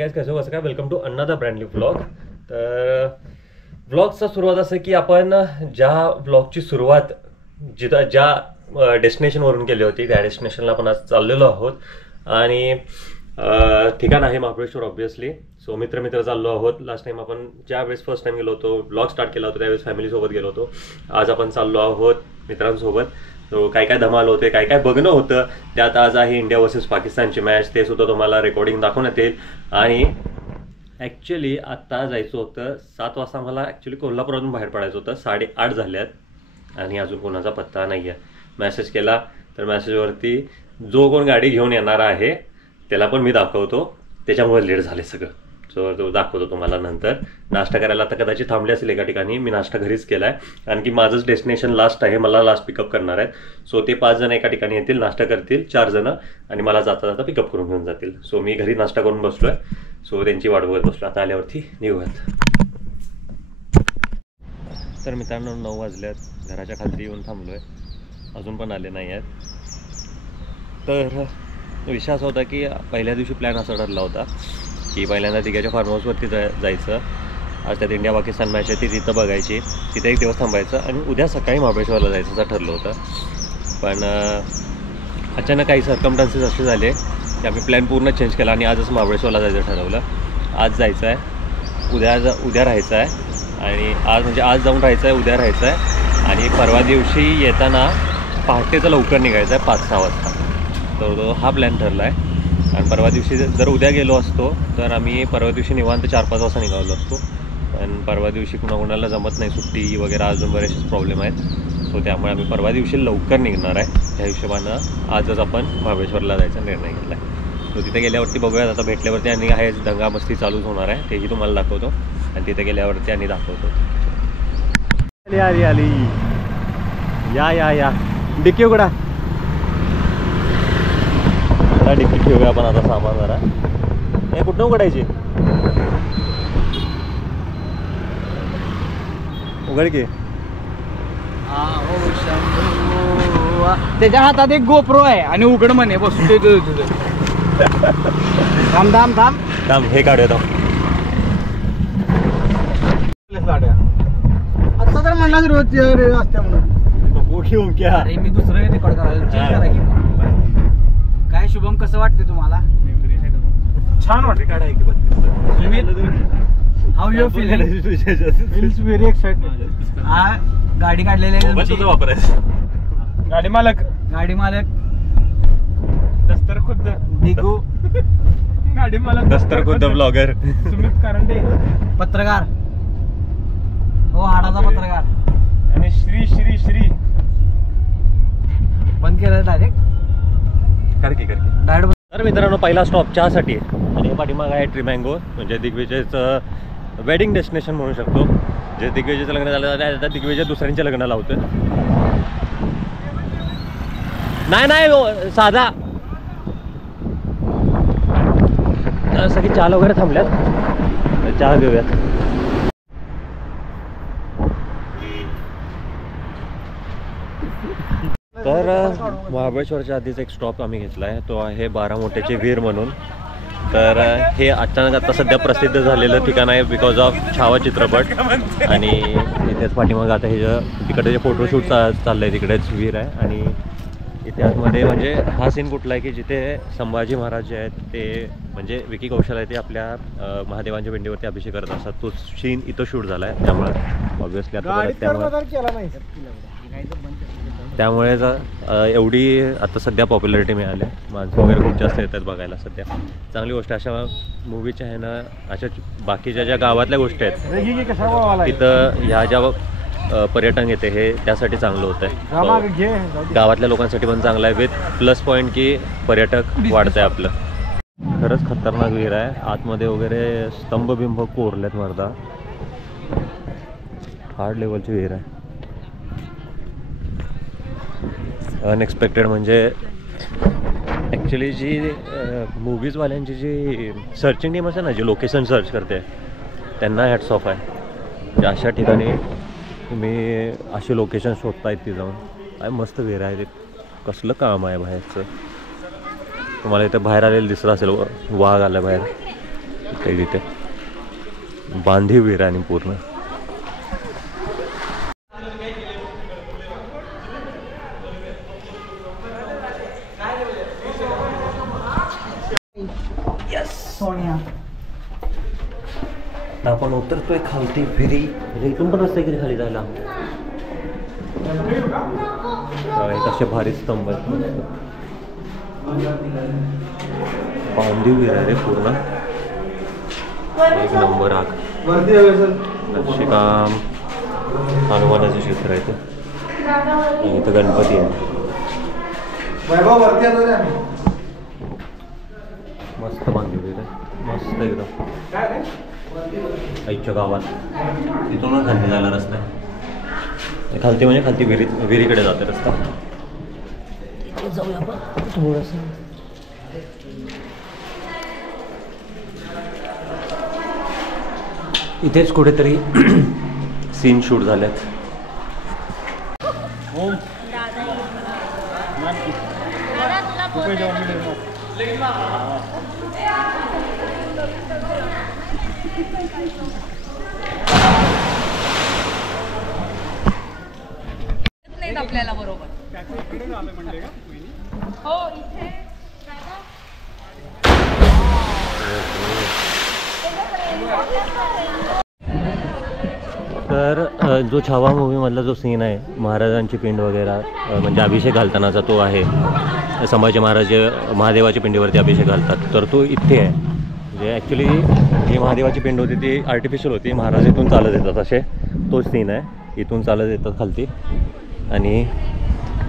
Guys, कैसे हो? कसं काय? Welcome to another brand new vlog. तर व्लॉगचा सुरुवात असं की आपण ज्या व्लॉगची सुरुवात ज्या डेस्टिनेशनवरून केली होती त्या डेस्टिनेशनला आपण आज चाललेलो आहोत. आणि ठिकाण आहे महाबळेश्वर ऑब्व्हियसली. सो मित्र चाललो आहोत. लास्ट टाइम आपण ज्यावेळेस फर्स्ट टाइम गेलो होतो, व्लॉग स्टार्ट केला होता त्यावेळेस फॅमिलीसोबत गेलो होतो. आज आपण चाललो आहोत मित्रांसोबत. तो काय काय धमाल होते, काय काय बघणं होतं त्यात. आज आहे इंडिया वर्सेस पाकिस्तानची मॅच, ते सुद्धा तुम्हाला रेकॉर्डिंग दाखवण्यात येईल. आणि ॲक्च्युली आत्ता जायचं होतं 7 वाजता. मला ॲक्च्युली कोल्हापुरातून बाहेर पडायचं होतं. 8:30 झाल्यात आणि अजून कोणाचा पत्ता नाही आहे. मेसेज केला तर मेसेजवरती जो कोण गाडी घेऊन येणार आहे त्याला पण मी दाखवतो, त्याच्यामुळे लेट झाले सगळं. सो तो दाखवतो तुम्हाला नंतर. नाश्ता करायला आता कदाचित थांबले असेल एका ठिकाणी. मी नाश्ता घरीच केला आहे, आणखी माझंच डेस्टिनेशन लास्ट आहे. मला लास्ट पिकअप करणार आहेत. सो ते 5 जण एका ठिकाणी येतील, नाश्ता करतील 4 जण, आणि मला जाता जाता पिकअप करून घेऊन जातील. सो मी घरी नाश्ता करून बसलो आहे. सो त्यांची वाट बघत बसलो. आता आल्यावरती निघूयात. तर मित्रांनो 9 वाजल्यात. घराच्या खाली येऊन थांबलो आहे, अजून पण आले नाही आहेत. तर विषय असा होता की पहिल्या दिवशी प्लॅन असा ठरला होता की पहिल्यांदा दिघ्याच्या फार्म हाऊसवरती जायचं. आज त्यात इंडिया पाकिस्तान मॅच आहे, ती तिथं बघायची, तिथे एक दिवस थांबायचं आणि उद्या सकाळी महाबळेश्वरला जायचं असं ठरलं होतं. पण अचानक काही सर्कमस्टान्सेस असे झाले की आम्ही प्लॅन पूर्ण चेंज केला आणि आजच महाबळेश्वरला जायचं ठरवलं. आज जायचं आहे, उद्या राहायचं आहे, आणि आज जाऊन राहायचं आहे, उद्या राहायचं आहे, आणि परवा दिवशी येताना पहाटेचं लवकर निघायचं आहे 5-6 वाजता. तर हा प्लॅन ठरला आहे. आणि परवा दिवशी जर उद्या गेलो असतो तर आम्ही परवा दिवशी निवांत 4-5 वाजता निघालो असतो. पण परवा दिवशी कुणाला जमत नाही, सुट्टी वगैरे अजून बरेचसे प्रॉब्लेम आहेत. सो त्यामुळे आम्ही परवा दिवशी लवकर निघणार आहे. त्या हिशोबानं आजच आपण महाबळेश्वरला जायचा निर्णय घेतला आहे. सो तिथे गेल्यावरती बघूयात. आता भेटल्यावरती आणि आहे दंगामस्ती चालूच होणार आहे, तेही तुम्हाला दाखवतो. आणि तिथे गेल्यावरती आणि दाखवतो. आली या डिक्की उघडा. डिक्की ठेवूया आपण आता सामान जरा. हे कुठं उघडायची? उघड की. त्याच्या हातात एक गोप्रो आहे आणि उघड म्हणे बसून तुझं. थांब हे काढूया. आता तर म्हणला रोज असत्या म्हणून क्या मी दुसरं रेकॉर्ड करायला. काय शुभम, कसं वाटते तुम्हाला? छान वाटते. काढाय की how you feeling? Feels very excited. गाडी काढलेली वापरायचं. गाडी मालक दस्तर खुद्द दिगू. गाडी मालक दस्तर खुद्द ब्लॉगर सुमित कारंडे, पत्रकार. हो, हाडाचा पत्रकार. आणि श्री बंद केलं डायरेक्ट. डायरेक्ट. तर मित्रांनो, पहिला स्टॉप चहासाठी आहे. आणि हे पाठीमाग आहे ट्रिमँगो, म्हणजे दिग्विजयचं वेडिंग डेस्टिनेशन म्हणू शकतो. जे दिग्विजयचं लग्न झालं आता दिग्विजय दुसऱ्यांच्या लग्नाला होतं. नाही साधा. सगळी चहा वगैरे थांबल्यात, चहा घेऊयात. तर महाबळेश्वरच्या आधीच एक स्टॉप आम्ही घेतला आहे, तो आहे बारामोट्याचे वीर म्हणून. तर हे अचानक आता सध्या प्रसिद्ध झालेलं ठिकाण आहे बिकॉज ऑफ छावा चित्रपट. आणि इथेच पाठीमागं आता हे तिकडे जे फोटोशूट चाललं आहे तिकडेच वीर आहे. आणि इथे आतमध्ये म्हणजे हा सीन कुठला आहे की जिथे संभाजी महाराज जे आहेत ते, म्हणजे विकी कौशल आहे, ते आपल्या महादेवांच्या पिंडीवरती अभिषेक करत असतात. तो सीन इथं शूट झाला आहे. त्यामुळे ऑब्व्हियसली त्यामुळे एवढी आता सध्या पॉप्युलरिटी मिळाली आहे. माणसं वगैरे खूप जास्त येतात बघायला सध्या. चांगली गोष्ट. अशा मूवीच्या आहे ना, अशा बाकीच्या ज्या गावातल्या गोष्टी आहेत तिथं ह्या ज्या पर्यटन येते हे त्यासाठी चांगलं होतं आहे. गावातल्या लोकांसाठी पण चांगलं आहे, विथ प्लस पॉईंट की पर्यटक वाढत आहे आपलं. खरंच खतरनाक विहीर आहे. आतमध्ये वगैरे स्तंभ बिंब कोरलेत मर्दा. हार्ड लेवलची विहीर आहे. अनएक्सपेक्टेड. म्हणजे ॲक्च्युली जी मूवीजवाल्यांची जी सर्चिंग टीम असते ना, जी लोकेशन सर्च करते, त्यांना हॅट्स ऑफ आहे. अशा ठिकाणी तुम्ही अशी लोकेशन शोधतायत ती जाऊन. काय मस्त विहीर आहे. ते कसलं काम आहे बाहेरचं. तुम्हाला इथे बाहेर आलेलं दिसत असेल, वाघ आला बाहेर. शकते तिथे. बांधीव विहीर आणि पूर्ण सोनिया. आपण उतरतोय खालती विहिरी. इथून पण रस्ता किती खाली जायला. असे भारी स्तंभ आहेत. बांधीव विहीर आहे रे पूर्ण. एक नंबर आग. नक्षीकाम हनुमानाचं चित्र आहे ते. इथं गणपती आहे. मस्त बांधीव विहीर आहे. मस्त एकदम आईच्या गावात. इथूनच खाली जायला रस्ता आहे. खालती म्हणजे खालती विहिरीकडे जाते रस्ता. जाऊया आपण थोडंसं. इथेच कुठेतरी सीन शूट झालेत. आपल्याला बरोबर हो इथे तर जो छावा मूवीमधला जो सीन आहे महाराजांची पिंड वगैरे म्हणजे अभिषेक घालतानाचा तो आहे. संभाजी महाराज महादेवाच्या पिंडीवरती अभिषेक घालतात तर तो इथे आहे. म्हणजे ॲक्च्युली जी महादेवाची पिंड होती ती आर्टिफिशियल होती. महाराज इथून चालत येतात असे. तोच सीन आहे. इथून चालत येतात खालती आणि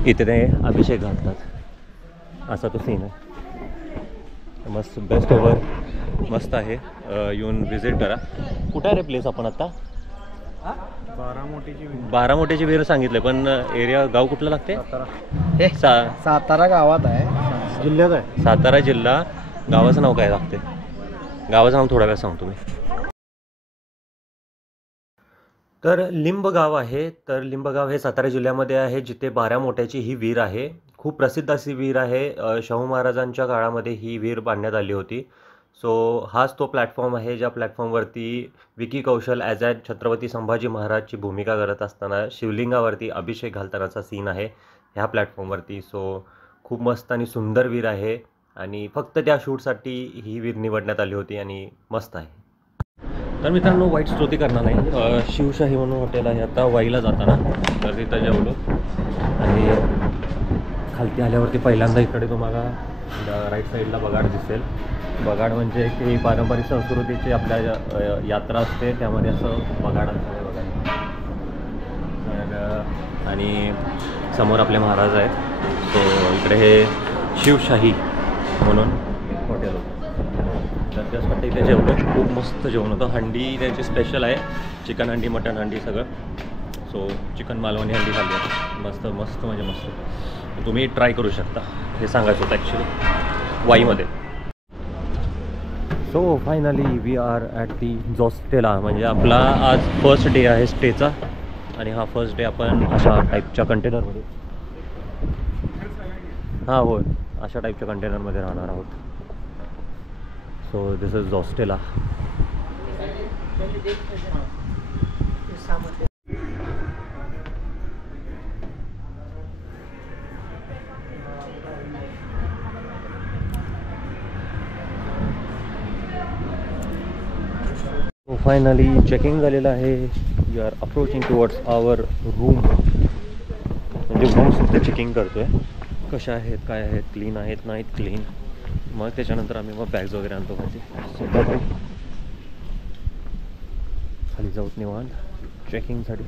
इथे ते अभिषेक घालतात असा तो सीन आहे. मस्त बेस्ट एव्हर. मस्त आहे. येऊन व्हिजिट करा. कुठे आहे रे प्लेस आपण आता. बारामोटेची विहीर सांगितले पण एरिया गाव कुठलं लागते. हे सातारा गावात आहे. जिल्ह्यात आहे. सातारा जिल्हा. गावाचं नाव काय लागते. गावाचं नाव थोडा वेळ सांगतो मी. तर लिंबगाव आहे. तर लिंबगाव हे सातारा जिल्ह्यामध्ये आहे जिथे बारामोट्याची ही विहीर आहे. खूप प्रसिद्ध अशी विहीर आहे. शाहू महाराजांच्या काळामध्ये ही विहीर बांधण्यात आली होती. सो हाच तो प्लॅटफॉर्म आहे ज्या प्लॅटफॉर्मवरती विकी कौशल ॲज ॲ छत्रपती संभाजी महाराजची भूमिका करत असताना शिवलिंगावरती अभिषेक घालतानाचा सीन आहे ह्या प्लॅटफॉर्मवरती. सो खूप मस्त आणि सुंदर विहीर आहे आणि फक्त त्या शूटसाठी ही विहीर निवडण्यात आली होती आणि मस्त आहे. तर मित्रांनो व्हाईट स्तोती करणार नाही. शिवशाही म्हणून हॉटेल आहे. आता वाईला जाताना तर तिथं जेवलो आणि खालती आल्यावरती पहिल्यांदा इकडे तुम्हाला राईट साईडला बगाड दिसेल. बगाड म्हणजे की पारंपरिक संस्कृतीची आपल्या यात्रा असते त्यामध्ये असं बगाड असतं बघा. आणि समोर आपले महाराज आहेत. सो इकडे हे शिवशाही म्हणून हॉटेल होतं. तर त्यासाठी इथे जेवलो. खूप मस्त जेवण होतं. हंडी त्यांची स्पेशल आहे. चिकन हंडी मटन हंडी सगळं. सो चिकन मालवणी हंडी खाल्ली आहे. मस्त मस्त म्हणजे मस्त. तुम्ही ट्राय करू शकता. हे सांगायचं होतं ॲक्च्युली वाईमध्ये. So finally we are at the Zostel. म्हणजे आपला आज फर्स्ट डे आहे स्टेचा आणि हा फर्स्ट डे आपण अशा टाईपच्या कंटेनरमध्ये होय अशा टाईपच्या कंटेनरमध्ये राहणार आहोत. So this is Zostel. Finally checking झालेलं आहे. We are approaching towards our room. म्हणजे रूमसुद्धा चेकिंग करतो आहे कशा आहेत काय आहेत क्लीन आहेत नाहीत क्लीन. मग त्याच्यानंतर आम्ही मग बॅग्स वगैरे आणतो पाहिजे. सध्या तरी खाली जाऊत निवांत चेकिंगसाठी.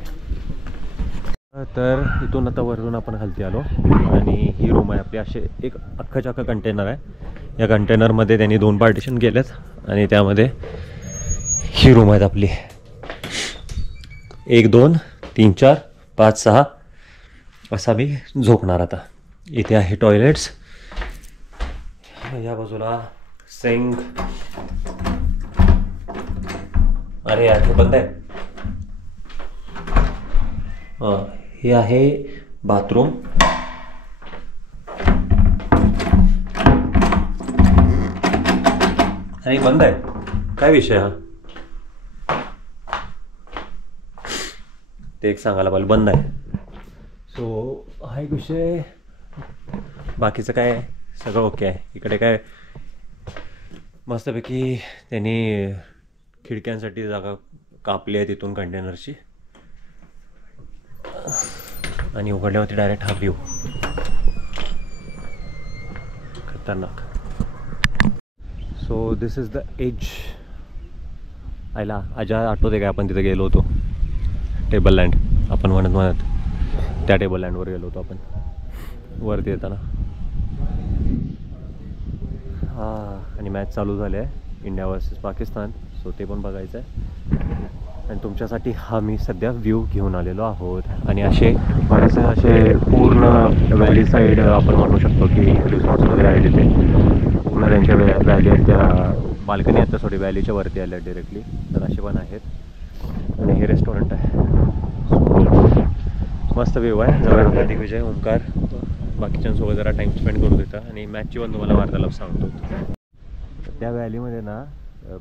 तर इथून आता वरून आपण खालती आलो आणि ही रूम आहे आपली. असे एक अख्खाच्या अख्खा कंटेनर आहे. या कंटेनरमध्ये त्यांनी 2 पार्टिशन केलेत आणि त्यामध्ये ही रूम आहेत आपली. 1 2 3 4 5 6 असा मी झोपणार आता. इथे आहे टॉयलेट्स. या बाजूला सिंक. अरे यार हे बंद आहे. हे आहे बाथरूम. आणि बंद आहे. काय विषय हा? ते एक सांगायला पाहिजे, बंद आहे. सो हा एक विषय. बाकीचं काय सगळं ओके आहे. इकडे काय मस्तपैकी त्यांनी खिडक्यांसाठी जागा कापली आहे तिथून कंटेनरची, आणि उघडल्यावरती डायरेक्ट हा व्ह्यू. खतरनाक. So this is the edge. आयला आजा आठवते काय आपण तिथे गेलो होतो, टेबल लँड आपण म्हणत त्या टेबल लँडवर गेलो होतो आपण वरती येताना. हां, आणि मॅच चालू झाली आहे इंडिया वर्सेस पाकिस्तान. सो ते पण बघायचं आहे, आणि तुमच्यासाठी हा मी सध्या व्ह्यू घेऊन आलेलो आहोत. आणि असे बरेचसे असे पूर्ण व्हॅली साईड आपण म्हणू शकतो की रिसॉर्ट्स वगैरे आहेत तिथे. पूर्ण त्यांच्या व्हॅली आहेत, त्या बाल्कनी आहेत थोडी व्हॅलीच्या वरती आल्या डिरेक्टली, तर असे पण आहेत. आणि हे रेस्टॉरंट आहे. मस्त व्ह्यू आहे. जवळ दिग्विजय, ओंकार, बाकीच्यांसोबत जरा टाईम स्पेंड करू देतं. आणि मॅचची पण तुम्हाला वार्तालाप सांगतो. त्या व्हॅलीमध्ये ना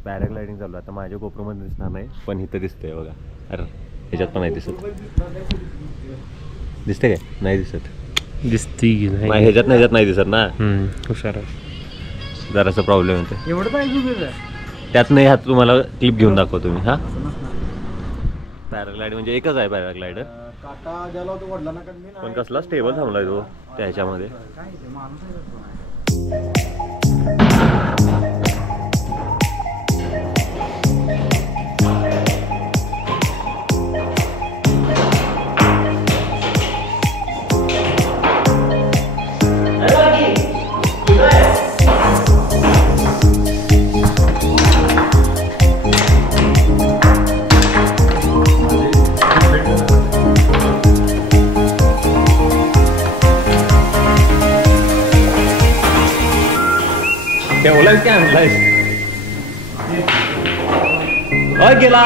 पॅराग्लायडिंग चालू आहे. आता माझ्या कोपऱ्यामध्ये दिसणार नाही, पण इथं दिसतंय बघा. अरे ह्याच्यात पण नाही दिसत. दिसते काय? नाही दिसत. दिसती ह्याच्यात नाही दिसत ना. हुशार जरासा प्रॉब्लेम होतो. एवढं काय त्यात नाही, ह्यात तुम्हाला क्लिप घेऊन दाखवतो मी. हा, पॅराग्लायडर म्हणजे एकच आहे पॅराग्लायडर, पण कसला स्टेबल थांबलाय तो त्या ह्याच्यामध्ये. ठेवलाय की आणलायस? गेला.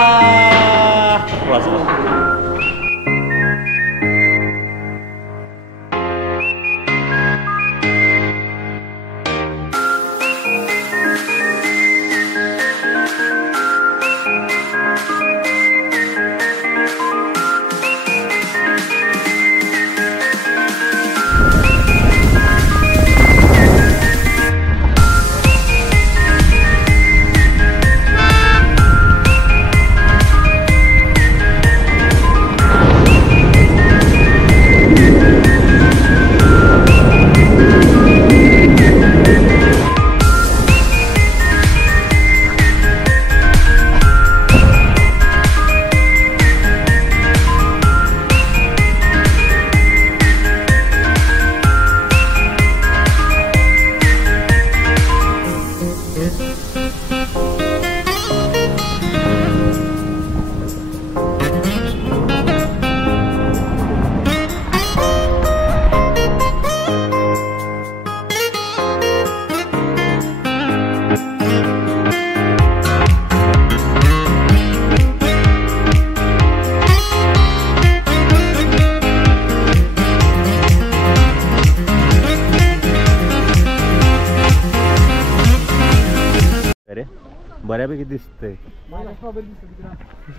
बऱ्यापैकी दिसतंय.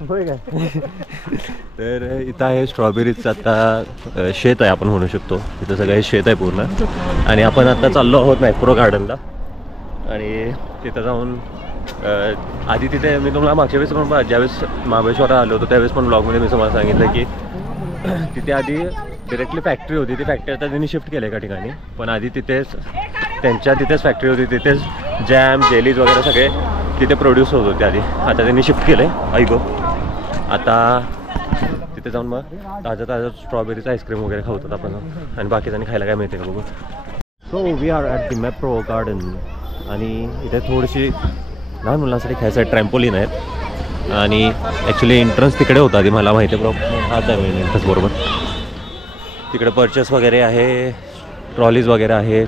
होय काय? तर इथं आहे स्ट्रॉबेरीचं आता शेत आहे आपण म्हणू शकतो. इथं सगळं शेत आहे पूर्ण. आणि आपण आता चाललो आहोत मॅप्रो गार्डनला. आणि तिथं जाऊन आधी तिथे मी तुम्हाला मागच्या वेळेस पण ज्यावेळेस महाबळेश्वरला आलो होतो त्यावेळेस पण ब्लॉगमध्ये मी तुम्हाला सांगितलं की तिथे आधी डिरेक्टली फॅक्टरी होती. ती फॅक्टरी आता त्यांनी शिफ्ट केली एका ठिकाणी, पण आधी तिथेच तिथेच फॅक्टरी होती. तिथेच जॅम जेलीज वगैरे सगळे तिथे प्रोड्यूस होत होते आधी. आता त्यांनी शिफ्ट केलं आहे. ऐको आता तिथे जाऊन मग ताजं स्ट्रॉबेरीचं आईस्क्रीम वगैरे खावतात आपण. आणि बाकीच्यांनी खायला काय मिळते का बघू. So we are at the Mapro garden. आणि इथे थोडीशी लहान मुलांसाठी खेळायचं ट्रॅम्पोलिन आहेत. आणि ॲक्च्युली एंट्रन्स तिकडे होता आधी, मला माहिती आहे प्रॉब्लेम हाच आहे मेन एंट्रन्स बरोबर. तिकडे पर्चेस वगैरे आहे, ट्रॉलीज वगैरे आहेत.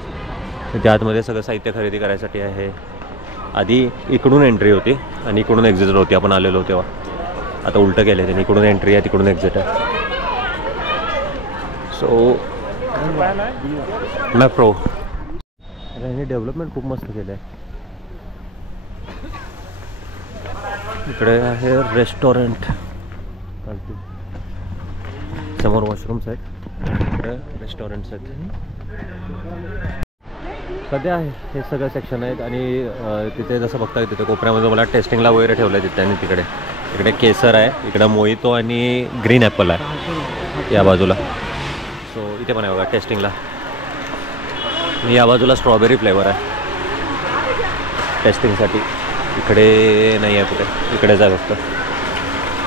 त्या आतमध्ये सगळं साहित्य खरेदी करायसाठी आहे. आधी इकडून एंट्री होती आणि इकडून एक्झिट होती. आपण आलेलो तेव्हा. आता उलटं केलं त्यांनी, इकडून एंट्री आहे तिकडून एक्झिट आहे. सो मॅप्रो यांनी डेव्हलपमेंट खूप मस्त केलं आहे. इकडे आहे रेस्टॉरंट, समोर वॉशरूम्स आहेत, इकडे रेस्टॉरंट्स आहेत. सध्या हे सगळं सेक्शन आहेत आणि तिथे जसं बघता तिथे कोपऱ्यामध्ये मला टेस्टिंगला वगैरे ठेवलं आहे तिथे. आणि तिकडे केसर आहे, इकडे मोहितो आणि ग्रीन ॲपल आहे या बाजूला. सो इथे पण आहे बघा टेस्टिंगला. या बाजूला स्ट्रॉबेरी फ्लेवर आहे टेस्टिंगसाठी. इकडे नाही आहे कुठे, इकडेच आहे फक्त.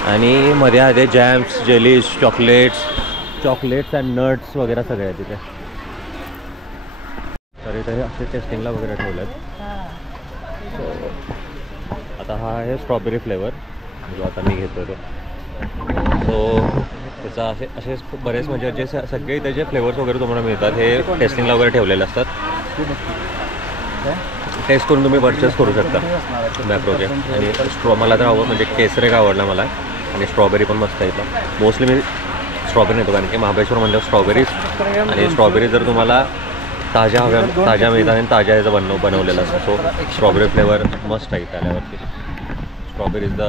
आणि मध्ये आहे jams, jellies, chocolates and nuts वगैरे सगळे आहे तिथे. तर इथे असे टेस्टिंगला वगैरे ठेवले आहेत. आता हा आहे स्ट्रॉबेरी फ्लेवर जो आता मी घेतो तो. सो त्याचा असे बरेच म्हणजे जे सगळे त्याचे फ्लेवर्स वगैरे तुम्हाला मिळतात हे टेस्टिंगला वगैरे ठेवलेले असतात. टेस्ट करून तुम्ही परचेस करू शकता मॅप्रोचे. आणि मला तर आवडतं म्हणजे केसर एक आवडला मला आणि स्ट्रॉबेरी पण मस्त आहे इथं. मोस्टली मी स्ट्रॉबेरी नेतो कारण की महाबळेश्वर म्हणल्यावर स्ट्रॉबेरीज. आणि स्ट्रॉबेरी जर तुम्हाला ताज्या मिळतात आणि ताज्या ह्याचं बनवलेलं असतं. सो स्ट्रॉबेरी फ्लेवर मस्त आहे आल्यावरती. Strawberry is the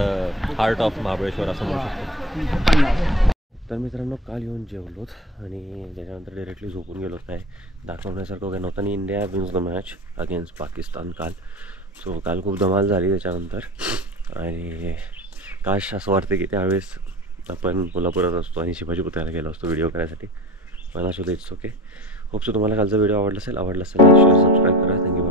heart of Mahabaleshwar असं म्हणू शकतो. तर मित्रांनो काल येऊन जेवलोत आणि त्याच्यानंतर डायरेक्टली झोपून गेलोच नाही. दाखवण्यासारखं वगैरे नव्हतं. आणि India wins the match against Pakistan काल. सो काल खूप धमाल झाली त्याच्यानंतर. आणि काश असं वाटतं की त्यावेळेस आपण कोल्हापुरात असतो आणि शिवाजी पुतळ्याला गेलो असतो व्हिडिओ करायसाठी. पण असू दे, इट्स ओके. होप सो तुम्हाला कालचा व्हिडिओ आवडला असेल. लाईक शेअर सबस्क्राईब करा. थँक्यू.